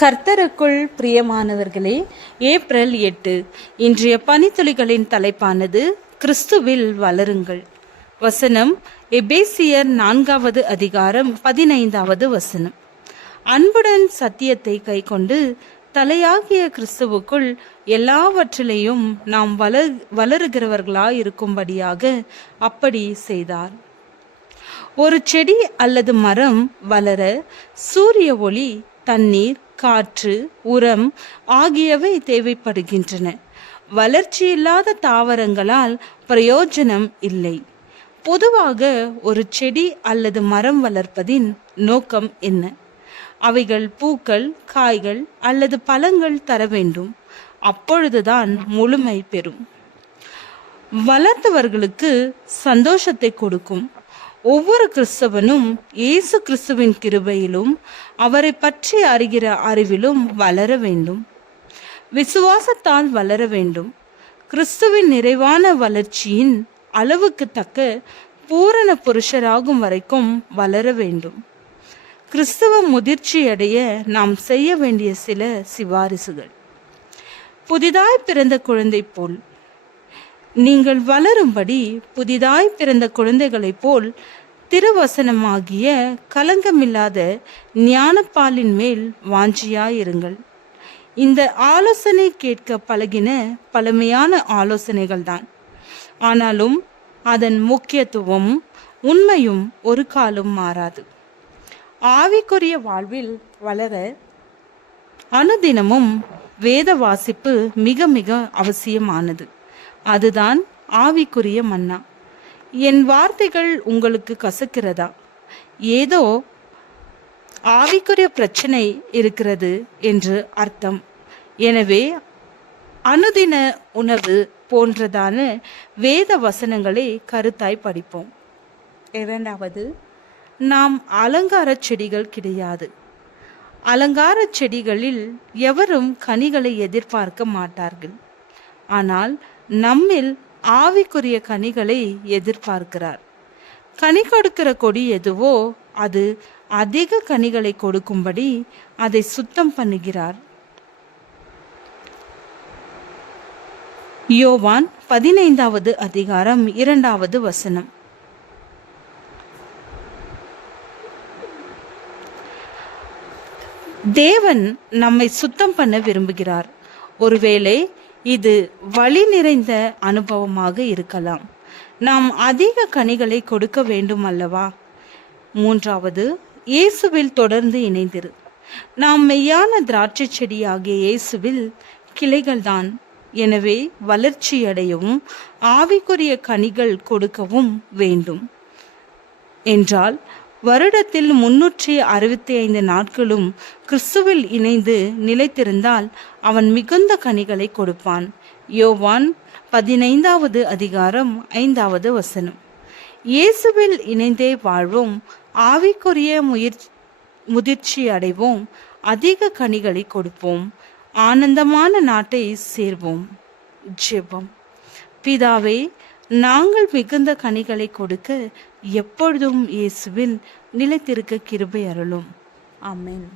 கர்த்தருக்குள் பிரியமானவர்களே, ஏப்ரல் 8 இன்றைய பனித்துளிகளின் தலைப்பானது கிறிஸ்துவில் வளருங்கள். வசனம் எபேசியர் 4வது அதிகாரம் 15வது வசனம். அன்புடன் சத்தியத்தை கைக்கொண்டு தலையாகிய கிறிஸ்துவுக்குள் எல்லாவற்றிலையும் நாம் வளருகிறவர்களாயிருக்கும்படியாக அப்படி செய்தார். ஒரு செடி அல்லது மரம் வளர சூரிய ஒளி, தண்ணீர், காற்று, உரம் ஆகியவை தேவைப்படுகின்றன. வளர்ச்சி இல்லாத தாவரங்களால் பிரயோஜனம் இல்லை. பொதுவாக ஒரு செடி அல்லது மரம் வளர்ப்பதின் நோக்கம் என்ன? அவைகள் பூக்கள், காய்கள் அல்லது பழங்கள் தர வேண்டும். அப்பொழுதுதான் முழுமை பெறும். வளர்த்தவர்களுக்கு சந்தோஷத்தை கொடுக்கும். ஒவ்வொரு கிறிஸ்தவனும் இயேசு கிறிஸ்துவின் கிருபையிலும் அவரை பற்றி அறிகிற அறிவிலும் வளர வேண்டும். விசுவாசத்தால் வளர வேண்டும். கிறிஸ்துவின் நிறைவான வளர்ச்சியின் அளவுக்கு தக்க பூரண புருஷராகும் வரைக்கும் வளர வேண்டும். கிறிஸ்துவ முதிர்ச்சியடைய நாம் செய்ய வேண்டிய சில சிபாரிசுகள். புதிதாய் பிறந்த குழந்தை போல் நீங்கள் வளரும்படி புதிதாய் பிறந்த குழந்தைகளைப் போல் திருவசனமாகிய கலங்கமில்லாத ஞானப்பாலின் மேல் வாஞ்சியாயிருங்கள். இந்த ஆலோசனை கேட்க பழகின பழமையான ஆலோசனைகள்தான். ஆனாலும் அதன் முக்கியத்துவம் உண்மையும் ஒரு காலம் மாறாது. ஆவிக்குரிய வாழ்வில் வளர அனுதினமும் வேத வாசிப்பு மிக மிக அவசியமானது. அதுதான் ஆவிக்குரிய மன்னா. என் வார்த்தைகள் உங்களுக்கு கசக்கிறதா? ஏதோ ஆவிக்குரிய பிரச்சனை இருக்கிறது என்று அர்த்தம். எனவே அனுதின உணவு போன்றதான வேத வசனங்களை கருத்தாய் படிப்போம். இரண்டாவது, நாம் அலங்கார செடிகள் கிடையாது. அலங்கார செடிகளில் எவரும் கனிகளை எதிர்பார்க்க மாட்டார்கள். ஆனால் நம்மில் ஆவிக்குரிய கனிகளை எதிர்பார்க்கிறார். கனி கொடுக்கிற கொடி எதுவோ அது அதிக கனிகளை கொடுக்கும்படி அதை சுத்தம் பண்ணுகிறார். யோவான் 15வது அதிகாரம் 2வது வசனம். தேவன் நம்மை சுத்தம் பண்ண விரும்புகிறார். ஒருவேளை இது வலி நிறைந்த அனுபவமாக இருக்கலாம். நாம் அதிக கனிகளை கொடுக்க வேண்டும் அல்லவா? மூன்றாவது, இயேசுவில் தொடர்ந்து இணைந்திரு. நாம் மெய்யான திராட்சை செடியாகிய இயேசுவில் கிளைகள்தான். எனவே வளர்ச்சியடையவும் ஆவிக்குரிய கனிகள் கொடுக்கவும் வேண்டும் என்றால் வருடத்தில் 365 நாட்களும் கிறிஸ்துவில் இணைந்து நிலைத்திருந்தால் அவன் மிகுந்த கனிகளை கொடுப்பான். யோவான் 15வது அதிகாரம் 5வது வசனம். இயேசுவில் இணைந்தே வாழ்வோம், ஆவிக்குரிய முதிர்ச்சி அடைவோம், அதிக கனிகளை கொடுப்போம், ஆனந்தமான நாட்டை சேர்வோம். ஜெபம். பிதாவே, நாங்கள் மிகுந்த கனிகளை கொடுக்க எப்பொழுதும் இயேசுவில் நிலைத்திருக்க கிருபை அருளும். ஆமென்.